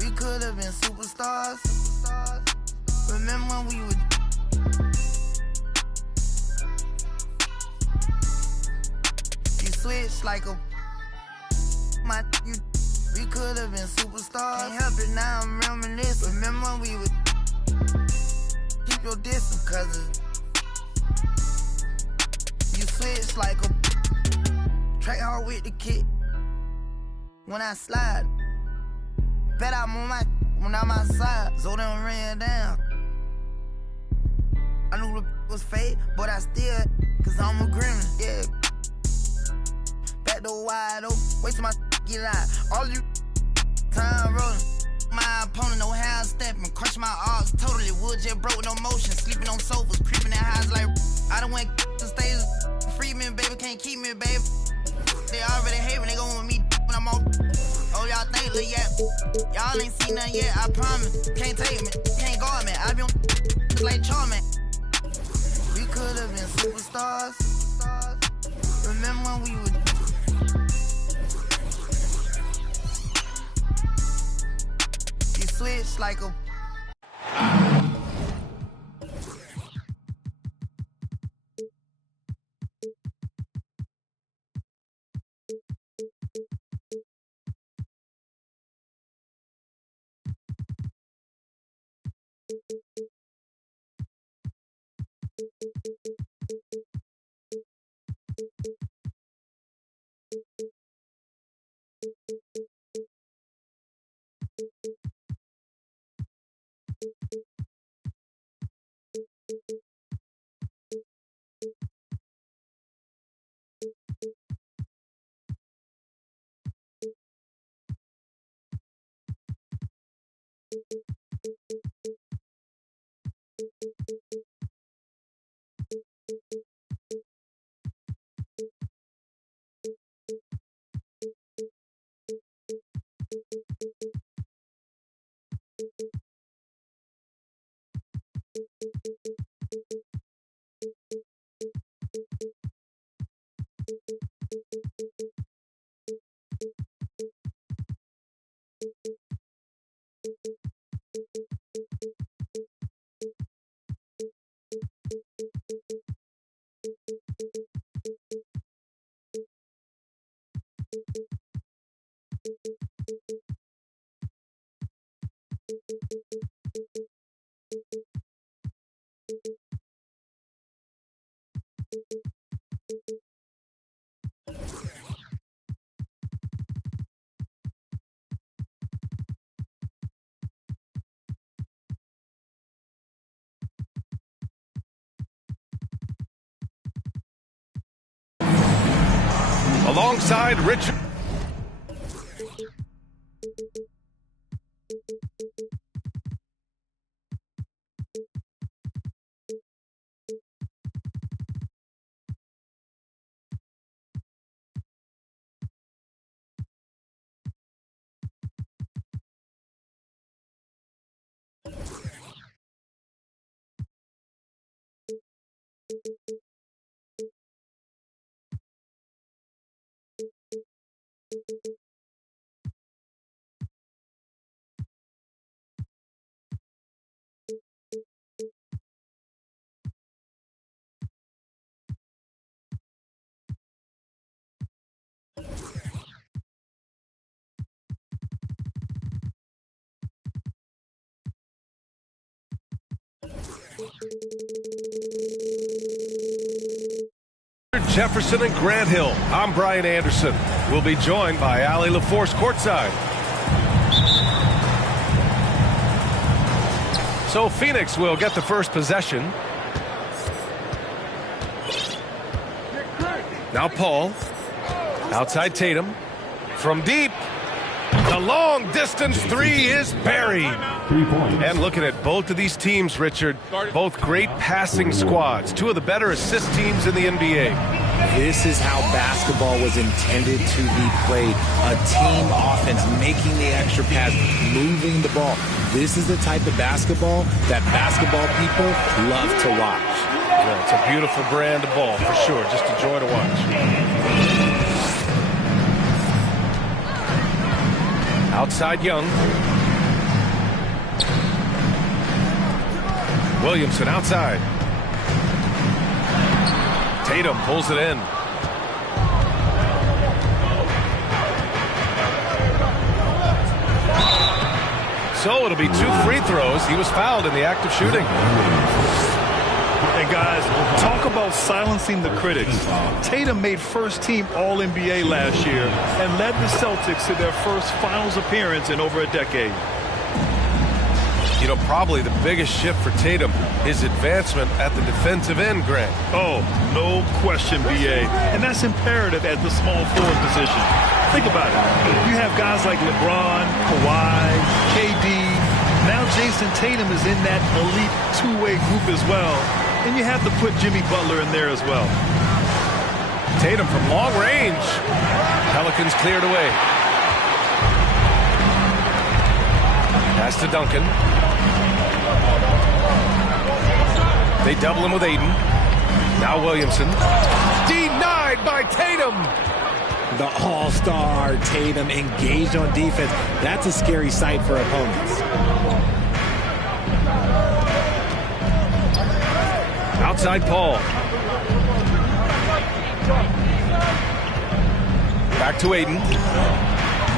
We could have been superstars. Remember when we would. You switch like a. You. We could have been superstars. Can't help it now, I'm reminiscing. Remember when we would. Keep your distance, cause you switch like a. Track hard with the kick. When I slide, bet I'm on my when I'm outside. So them ran down. I knew the was fake, but I still, cause I'm a gremlin, yeah. Back door wide open, wait till my get out. All you time rolling. My opponent know how I'm stepping. Crush my arms, totally wood jet broke, no motion. Sleeping on sofas, creeping in highs like I done went to stages. Free me, baby, can't keep me, baby. They already hate when they go with me when I'm on. Oh, y'all think, look, yeah. Y'all ain't seen nothing yet, I promise. Can't take me, can't guard me. I be on like Charmin. We could have been superstars. Remember when we would. You switch like a. Alongside Richard. Jefferson and Grant Hill. I'm Brian Anderson. We'll be joined by Allie LaForce courtside. So Phoenix will get the first possession. Now Paul. Outside Tatum. From deep. The long distance three is buried. 3 points. And looking at both of these teams, Richard, both great passing squads. Two of the better assist teams in the NBA. This is how basketball was intended to be played. A team offense, making the extra pass, moving the ball. This is the type of basketball that basketball people love to watch. Yeah, it's a beautiful brand of ball, for sure. Just a joy to watch. Outside Young. Williamson outside. Tatum pulls it in. So it'll be 2 free throws. He was fouled in the act of shooting. And guys, talk about silencing the critics. Tatum made first-team All-NBA last year and led the Celtics to their first finals appearance in over a decade. You know, probably the biggest shift for Tatum is advancement at the defensive end, Greg. Oh, no question, B.A. And that's imperative at the small forward position. Think about it. You have guys like LeBron, Kawhi, KD. Now Jason Tatum is in that elite two-way group as well. And you have to put Jimmy Butler in there as well. Tatum from long range. Pelicans cleared away. Pass to Duncan. They double him with Aiden. Now Williamson. Denied by Tatum. The all-star Tatum engaged on defense. That's a scary sight for opponents. Outside Paul. Back to Aiden.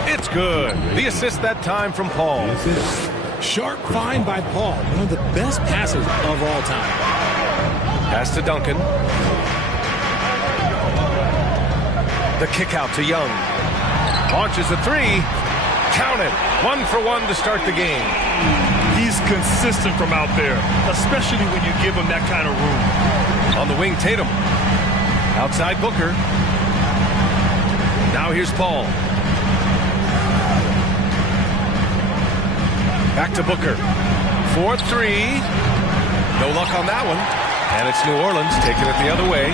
It's good. The assist that time from Paul. Sharp find by Paul. One of the best passers of all time. Pass to Duncan. The kick out to Young. Launches a 3. Count it. 1 for 1 to start the game. He's consistent from out there, especially when you give him that kind of room. On the wing, Tatum. Outside Booker. Now here's Paul. Back to Booker. 4-3. No luck on that one. And it's New Orleans taking it the other way.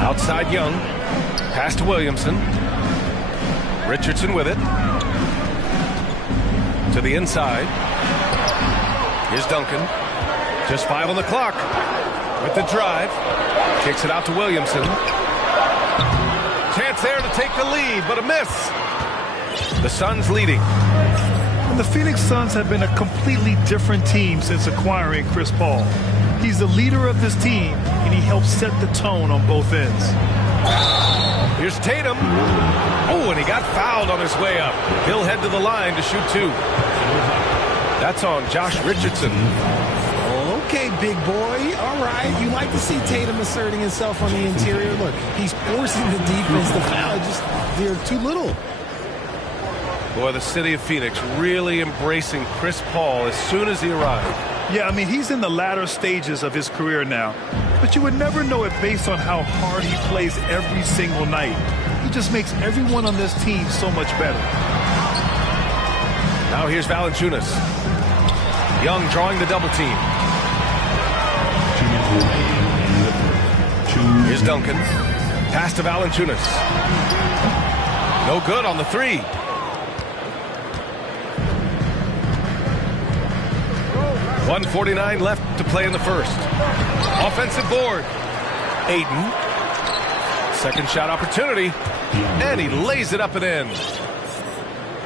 Outside Young. Pass to Williamson. Richardson with it. To the inside. Here's Duncan. Just 5 on the clock. With the drive. Kicks it out to Williamson. Chance there to take the lead, but a miss. The Suns leading. And the Phoenix Suns have been a completely different team since acquiring Chris Paul. He's the leader of this team, and he helps set the tone on both ends. Here's Tatum. Oh, and he got fouled on his way up. He'll head to the line to shoot 2. That's on Josh Richardson. Okay, big boy. All right. You like to see Tatum asserting himself on the interior. Look, he's forcing the defense to foul. Just, they're too little. Boy, the city of Phoenix really embracing Chris Paul as soon as he arrived. Yeah, I mean, he's in the latter stages of his career now. But you would never know it based on how hard he plays every single night. He just makes everyone on this team so much better. Now here's Valanciunas. Young drawing the double team. Here's Duncan. Pass to Valanciunas. No good on the 3. .149 left to play in the first. Offensive board. Aiden. Second shot opportunity. And he lays it up and in.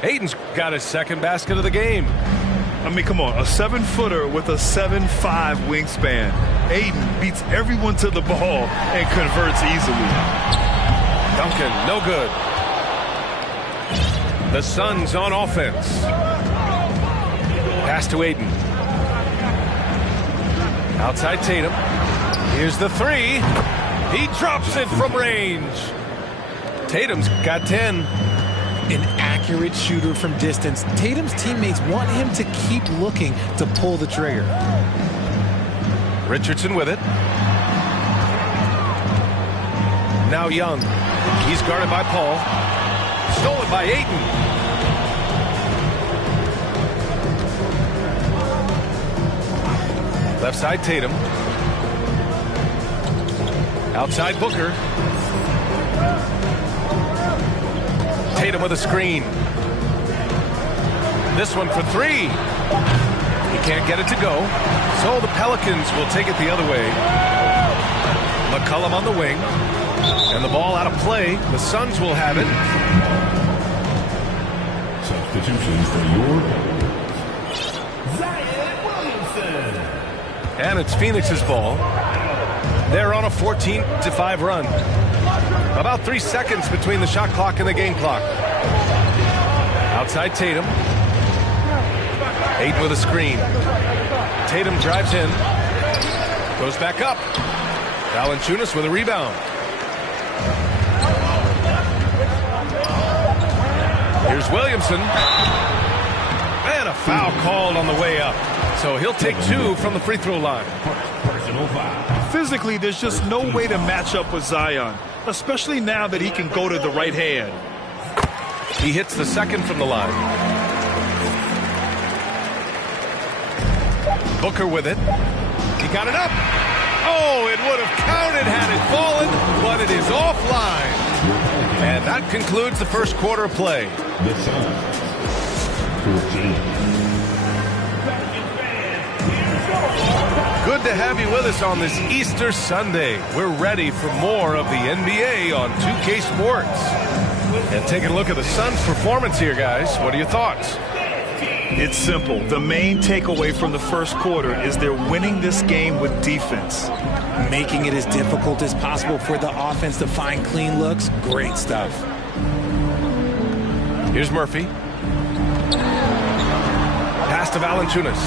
Aiden's got his second basket of the game. I mean, come on. A 7-footer with a 7'5" wingspan. Aiden beats everyone to the ball and converts easily. Duncan, no good. The Suns on offense. Pass to Aiden. Outside Tatum. Here's the 3. He drops it from range. Tatum's got 10. An accurate shooter from distance. Tatum's teammates want him to keep looking to pull the trigger. Richardson with it. Now Young. He's guarded by Paul. Stolen by Aiden. Left side Tatum. Outside Booker. Tatum with a screen. This one for 3. He can't get it to go. So the Pelicans will take it the other way. McCollum on the wing. And the ball out of play. The Suns will have it. Substitution for your Zion Williamson. And it's Phoenix's ball. They're on a 14-5 run. About 3 seconds between the shot clock and the game clock. Outside Tatum. Ayton with a screen. Tatum drives in. Goes back up. Valanciunas with a rebound. Here's Williamson. And a foul called on the way up. So he'll take 2 from the free throw line. Personal foul. Physically, there's just no way to match up with Zion, especially now that he can go to the right hand. He hits the second from the line. Booker with it. He got it up. Oh, it would have counted had it fallen, but it is offline. And that concludes the first quarter of play. The Suns. 14. Good to have you with us on this Easter Sunday. We're ready for more of the NBA on 2K Sports. And taking a look at the Suns' performance here, guys. What are your thoughts? It's simple. The main takeaway from the first quarter is they're winning this game with defense. Making it as difficult as possible for the offense to find clean looks. Great stuff. Here's Murphy. Pass to Valanciunas.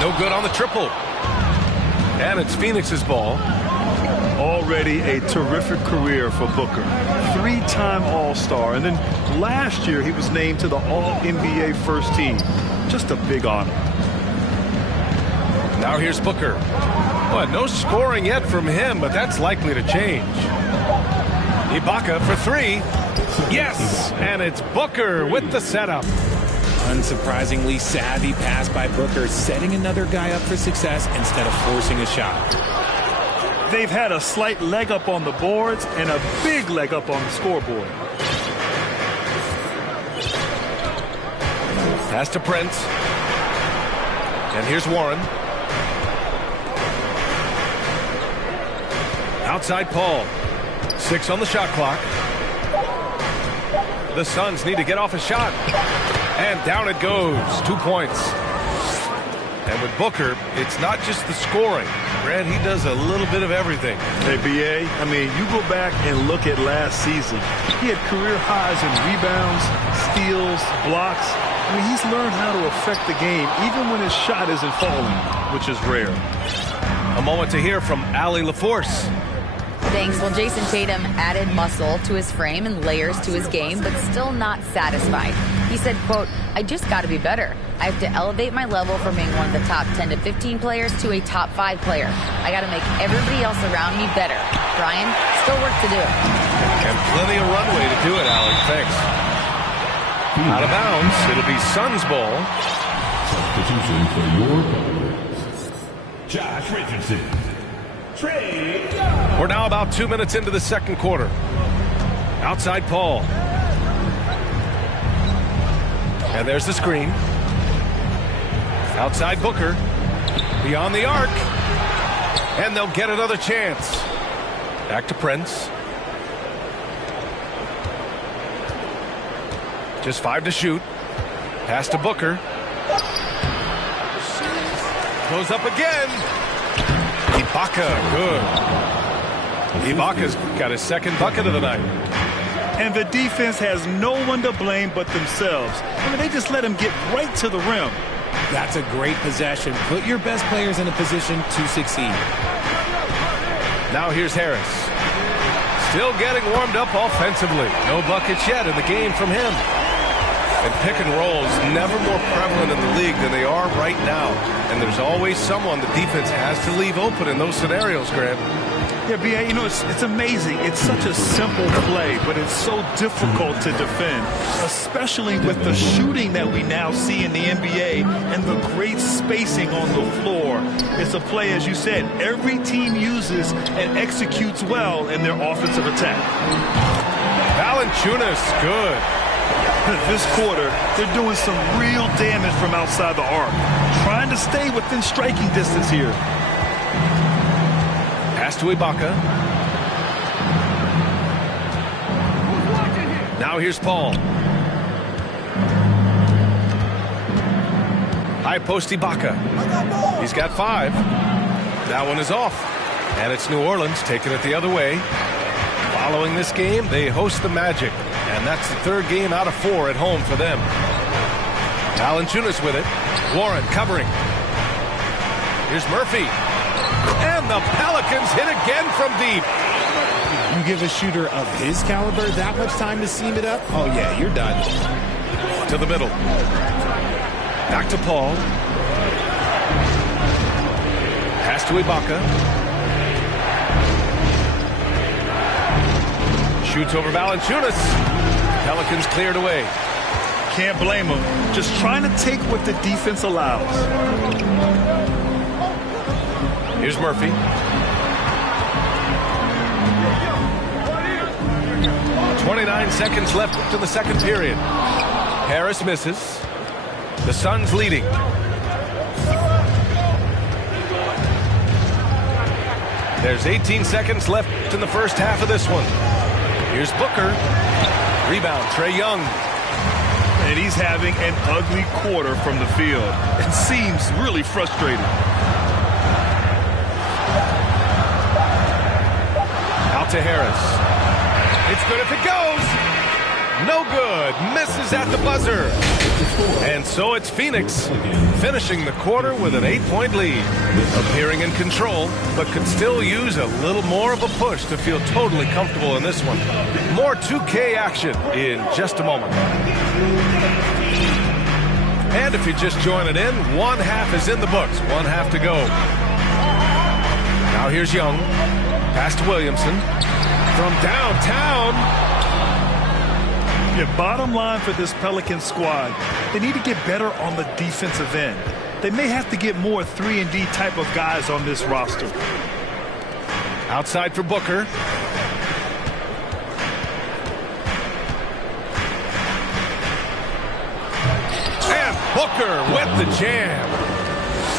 No good on the triple. And it's Phoenix's ball. Already a terrific career for Booker. 3-time All-Star. And then last year he was named to the All-NBA first team. Just a big honor. Now here's Booker. Well, no scoring yet from him, but that's likely to change. Ibaka for 3. Yes! And it's Booker with the setup. Unsurprisingly savvy pass by Booker, setting another guy up for success instead of forcing a shot. They've had a slight leg up on the boards and a big leg up on the scoreboard. Pass to Prince. And here's Warren. Outside Paul. 6 on the shot clock. The Suns need to get off a shot. And down it goes. 2 points. And with Booker, it's not just the scoring. Brad, he does a little bit of everything. Hey, B.A., I mean, you go back and look at last season. He had career highs in rebounds, steals, blocks. I mean, he's learned how to affect the game, even when his shot isn't falling, which is rare. A moment to hear from Allie LaForce. Thanks. Well, Jason Tatum added muscle to his frame and layers to his game, but still not satisfied. He said, quote, "I just got to be better. I have to elevate my level from being one of the top 10 to 15 players to a top 5 player. I got to make everybody else around me better. Brian, still work to do." And plenty of runway to do it, Allie. Thanks. Out of bounds. It'll be Suns ball. Substitution for your Josh Richardson. We're now about 2 minutes into the second quarter. Outside Paul. And there's the screen. Outside Booker. Beyond the arc. And they'll get another chance. Back to Prince. Just 5 to shoot. Pass to Booker. Goes up again. Ibaka, good. Ibaka's got his second bucket of the night. And the defense has no one to blame but themselves. I mean, they just let him get right to the rim. That's a great possession. Put your best players in a position to succeed. Now here's Harris. Still getting warmed up offensively. No buckets yet in the game from him. And pick and rolls never more prevalent in the league than they are right now. And there's always someone the defense has to leave open in those scenarios, Grant. Yeah, B.A., you know, it's amazing. It's such a simple play, but it's so difficult to defend, especially with the shooting that we now see in the NBA and the great spacing on the floor. It's a play, as you said, every team uses and executes well in their offensive attack. Valanciunas, good. This quarter, they're doing some real damage from outside the arc, trying to stay within striking distance here. Pass to Ibaka. Now here's Paul. High post Ibaka. He's got 5. That one is off. And it's New Orleans taking it the other way. Following this game, they host the Magic. And that's the 3rd game out of 4 at home for them. Valanciunas with it. Warren covering. Here's Murphy. And the Pelicans hit again from deep. You give a shooter of his caliber that much time to seam it up? Oh, yeah, you're done. To the middle. Back to Paul. Pass to Ibaka. Shoots over Valanciunas. Pelicans cleared away. Can't blame him. Just trying to take what the defense allows. Here's Murphy. .29 seconds left to the second period. Harris misses. The Suns leading. There's 18 seconds left in the first half of this one. Here's Booker. Rebound, Trae Young. And he's having an ugly quarter from the field. It seems really frustrated. Out to Harris. It's good if it goes. No good. Misses at the buzzer. And so it's Phoenix finishing the quarter with an 8-point lead. Appearing in control, but could still use a little more of a push to feel totally comfortable in this one. More 2K action in just a moment. And if you're just joining in, one half is in the books. One half to go. Now here's Young. Pass to Williamson. From downtown. Yeah, bottom line for this Pelicans squad, they need to get better on the defensive end. They may have to get more 3-and-D type of guys on this roster. Outside for Booker. And Booker with the jam.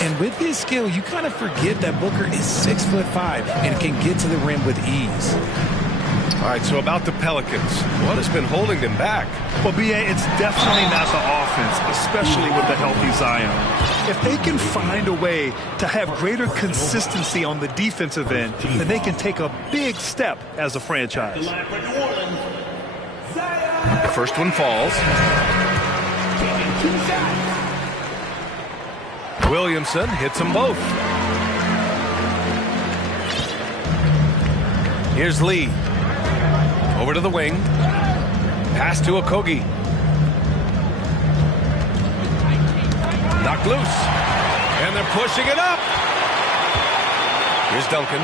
And with his skill, you kind of forget that Booker is 6'5" and can get to the rim with ease. All right, so about the Pelicans, what has been holding them back? Well, B.A., it's definitely not the offense, especially with the healthy Zion. If they can find a way to have greater consistency on the defensive end, then they can take a big step as a franchise. The first one falls. Williamson hits them both. Here's Lee. Over to the wing. Pass to Okogie. Knocked loose. And they're pushing it up. Here's Duncan.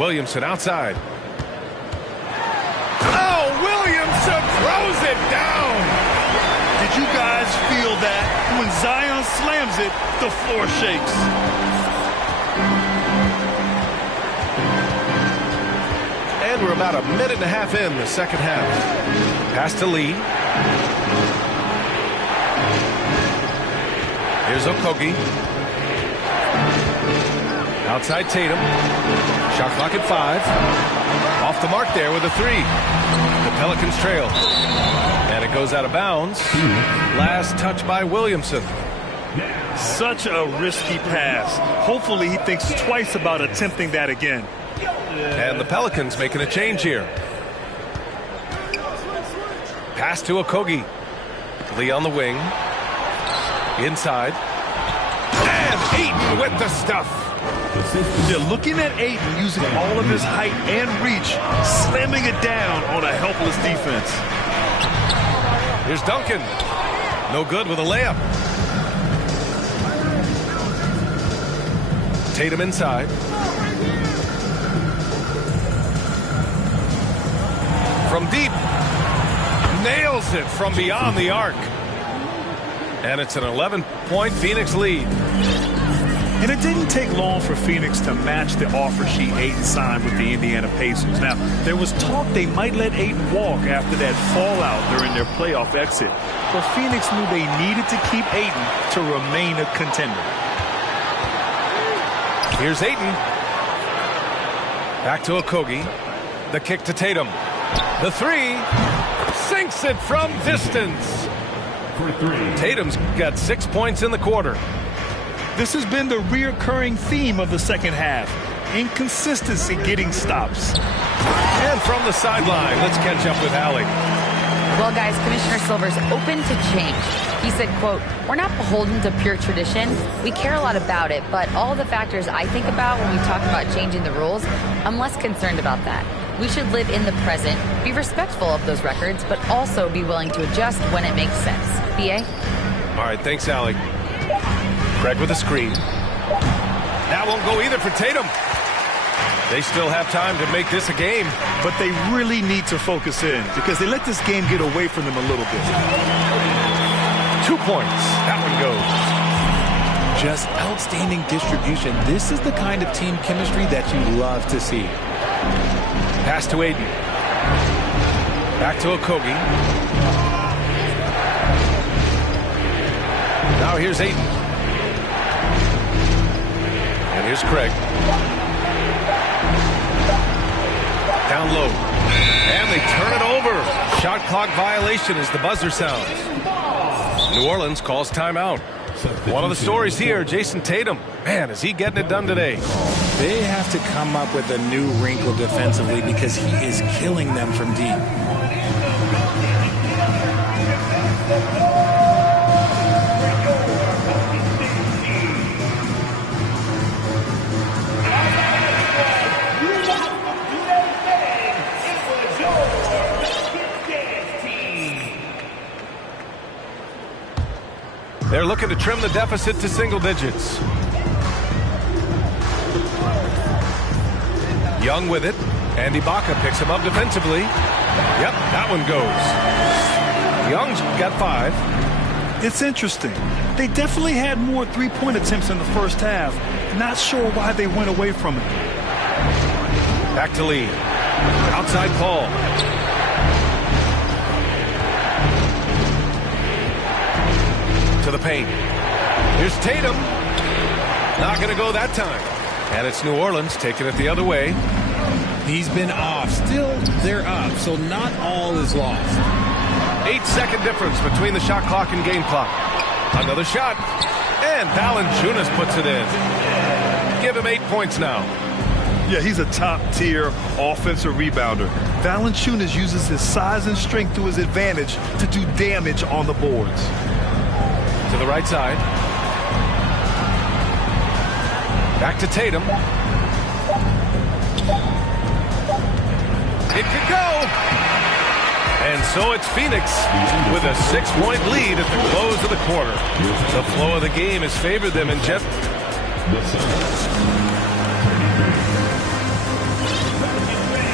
Williamson outside. Oh, Williamson throws it down. Did you guys feel that? When Zion slams it, the floor shakes. And we're about a minute and a half in the second half. Pass to Lee. Here's Okogie. Outside Tatum. Shot clock at 5. Off the mark there with a 3. The Pelicans trail. And it goes out of bounds. Last touch by Williamson. Such a risky pass. Hopefully he thinks twice about attempting that again. And the Pelicans making a change here. Pass to Okogie. Lee on the wing. Inside. And Ayton with the stuff. They're looking at Ayton using all of his height and reach, slamming it down on a helpless defense. Here's Duncan. No good with a layup. Tatum inside. From deep. Nails it from beyond the arc. And it's an 11-point Phoenix lead. And it didn't take long for Phoenix to match the offer sheet Ayton signed with the Indiana Pacers. Now, there was talk they might let Ayton walk after that fallout during their playoff exit. But Phoenix knew they needed to keep Ayton to remain a contender. Here's Ayton. Back to Okogie. The kick to Tatum. The three. Sinks it from distance. For three. Tatum's got 6 points in the quarter. This has been the reoccurring theme of the second half. Inconsistency getting stops. And from the sideline, let's catch up with Allie. Well, guys, Commissioner Silver's open to change. He said, quote, "We're not beholden to pure tradition. We care a lot about it, but all the factors I think about when we talk about changing the rules, I'm less concerned about that. We should live in the present, be respectful of those records, but also be willing to adjust when it makes sense." B.A.? All right, thanks, Allie. Craig with a screen. That won't go either for Tatum. They still have time to make this a game. But they really need to focus in because they let this game get away from them a little bit. 2 points. That one goes. Just outstanding distribution. This is the kind of team chemistry that you love to see. Pass to Aiden. Back to Okogie. Now here's Aiden. And here's Craig. Down low. And they turn it over. Shot clock violation as the buzzer sounds. New Orleans calls timeout. One of the stories here, Jason Tatum. Man, is he getting it done today? They have to come up with a new wrinkle defensively because he is killing them from deep. They're looking to trim the deficit to single digits. Young with it, and Ibaka picks him up defensively. Yep, that one goes. Young's got 5. It's interesting. They definitely had more three-point attempts in the first half. Not sure why they went away from it. Back to Lee. Outside Paul. To the paint. Here's Tatum. Not going to go that time. And it's New Orleans taking it the other way. He's been off. Still, they're up, so not all is lost. 8-second difference between the shot clock and game clock. Another shot. And Valanciunas puts it in. Give him 8 points now. Yeah, he's a top-tier offensive rebounder. Valanciunas uses his size and strength to his advantage to do damage on the boards. To the right side. Back to Tatum. It could go. And so it's Phoenix with a 6-point lead at the close of the quarter. The flow of the game has favored them in just...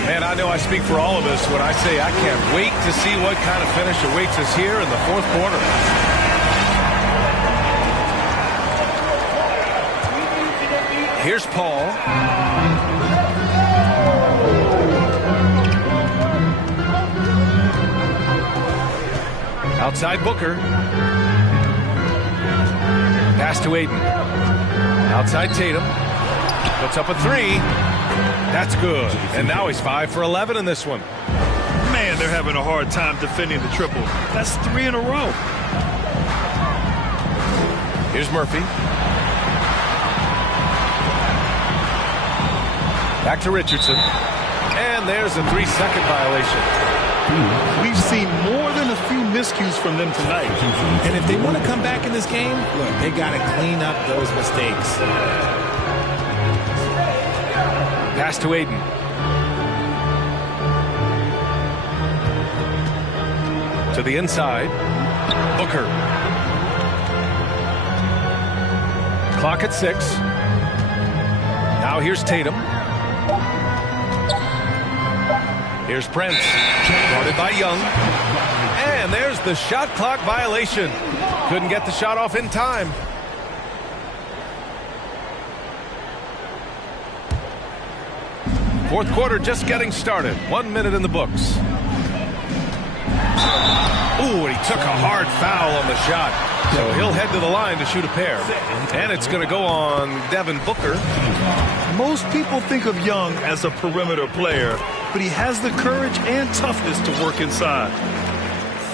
Man, I know I speak for all of us when I say I can't wait to see what kind of finish awaits us here in the fourth quarter. Here's Paul. Outside Booker. Pass to Aiden. Outside Tatum. Puts up a 3. That's good. And now he's 5 for 11 in this one. Man, they're having a hard time defending the triple. That's 3 in a row. Here's Murphy. Back to Richardson. And there's a 3-second violation. We've seen more than a few miscues from them tonight. And if they want to come back in this game, look, they got to clean up those mistakes. Pass to Aiden. To the inside. Booker. Clock at 6. Now here's Tatum. Here's Prince. Guarded by Young. And there's the shot clock violation. Couldn't get the shot off in time. Fourth quarter just getting started. 1 minute in the books. Ooh, and he took a hard foul on the shot. So he'll head to the line to shoot a pair. And it's going to go on Devin Booker. Most people think of Young as a perimeter player, but he has the courage and toughness to work inside.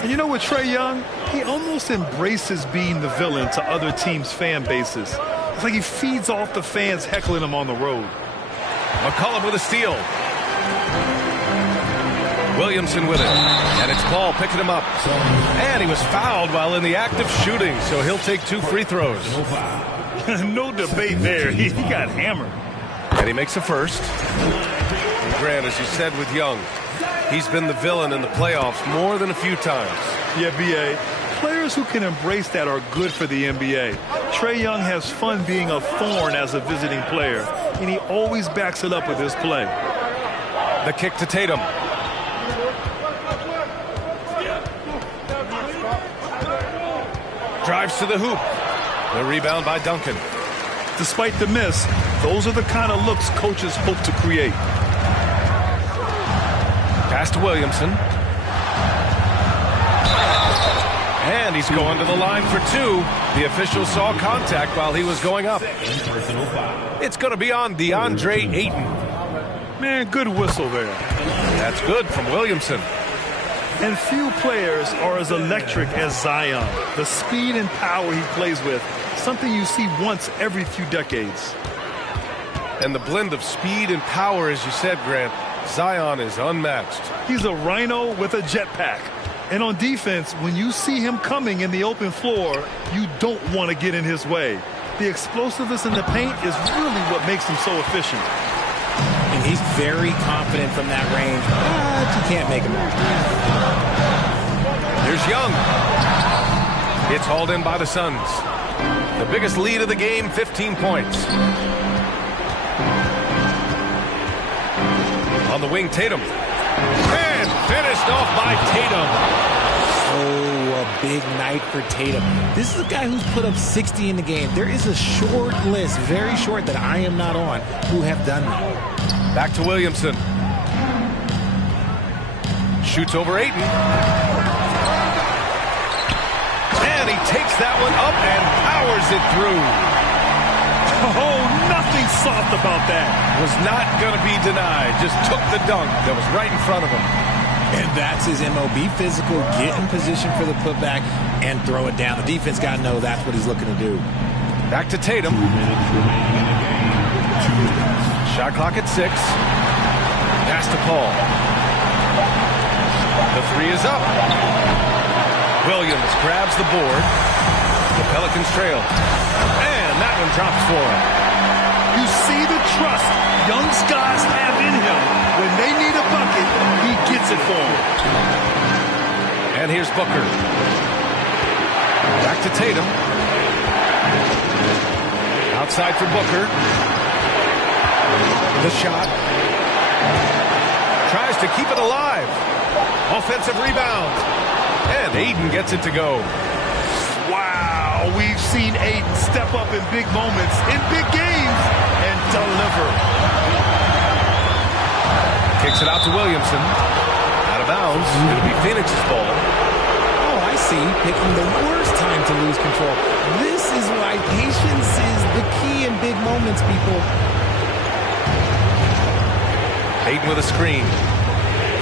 And you know what, Trae Young? He almost embraces being the villain to other teams' fan bases. It's like he feeds off the fans heckling him on the road. McCollum with a steal. Williamson with it. And it's Paul picking him up. And he was fouled while in the act of shooting, so he'll take 2 free throws. No debate there. He got hammered. And he makes a first. And Grant, as you said with Young, he's been the villain in the playoffs more than a few times. Yeah, B.A. Players who can embrace that are good for the NBA. Trae Young has fun being a thorn as a visiting player, and he always backs it up with his play. The kick to Tatum. Drives to the hoop. The rebound by Duncan. Despite the miss, those are the kind of looks coaches hope to create. Pass to Williamson. And he's going to the line for 2. The official saw contact while he was going up. It's going to be on DeAndre Ayton. Man, good whistle there. That's good from Williamson. And few players are as electric as Zion. The speed and power he plays with, something you see once every few decades. And the blend of speed and power, as you said, Grant, Zion is unmatched. He's a rhino with a jetpack. And on defense, when you see him coming in the open floor, you don't want to get in his way. The explosiveness in the paint is really what makes him so efficient. And he's very confident from that range, but you can't make him. Here's Young. It's hauled in by the Suns. The biggest lead of the game, 15 points. On the wing, Tatum. And finished off by Tatum. Oh, a big night for Tatum. This is a guy who's put up 60 in the game. There is a short list, very short, that I am not on, who have done that. Back to Williamson. Shoots over Ayton. And he takes that one up and powers it through. Oh, nothing soft about that. Was not going to be denied. Just took the dunk that was right in front of him. And that's his MO. Be physical, get in position for the putback, and throw it down. The defense got to know that's what he's looking to do. Back to Tatum. 2 minutes remaining in the game. 2 minutes. Shot clock at 6. Pass to Paul. The 3 is up. Williams grabs the board. The Pelicans trail. And that one drops for him. You see the trust Young's guys have in him. When they need a bucket, he gets it for them. And here's Booker. Back to Tatum. Outside for Booker. The shot. Tries to keep it alive. Offensive rebound. And Ayton gets it to go. Wow, we've seen Ayton step up in big moments, in big games, and deliver. Kicks it out to Williamson. Out of bounds. It'll be Phoenix's ball. Oh, I see. Picking the worst time to lose control. This is why patience is the key in big moments, people. Ayton with a screen.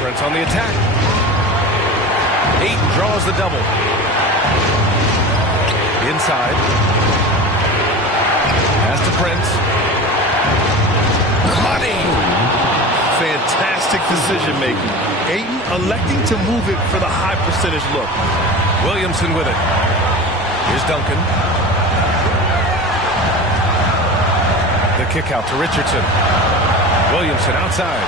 Prince on the attack. Ayton draws the double. Inside. Pass to Prince. Money. Fantastic decision making. Ayton electing to move it for the high percentage look. Williamson with it. Here's Duncan. The kick out to Richardson. Williamson outside.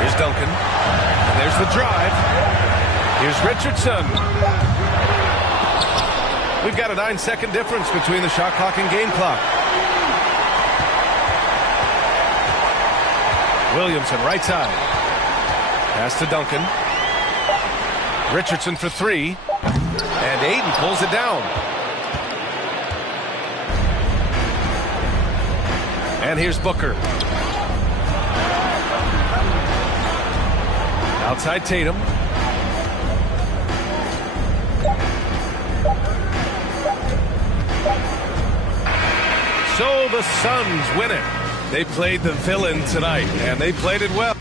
Here's Duncan. And there's the drive. Here's Richardson. We've got a 9-second difference between the shot clock and game clock. Williamson right side. Pass to Duncan. Richardson for 3. And Ayton pulls it down. And here's Booker. Outside Tatum. So the Suns win it. They played the villain tonight, and they played it well.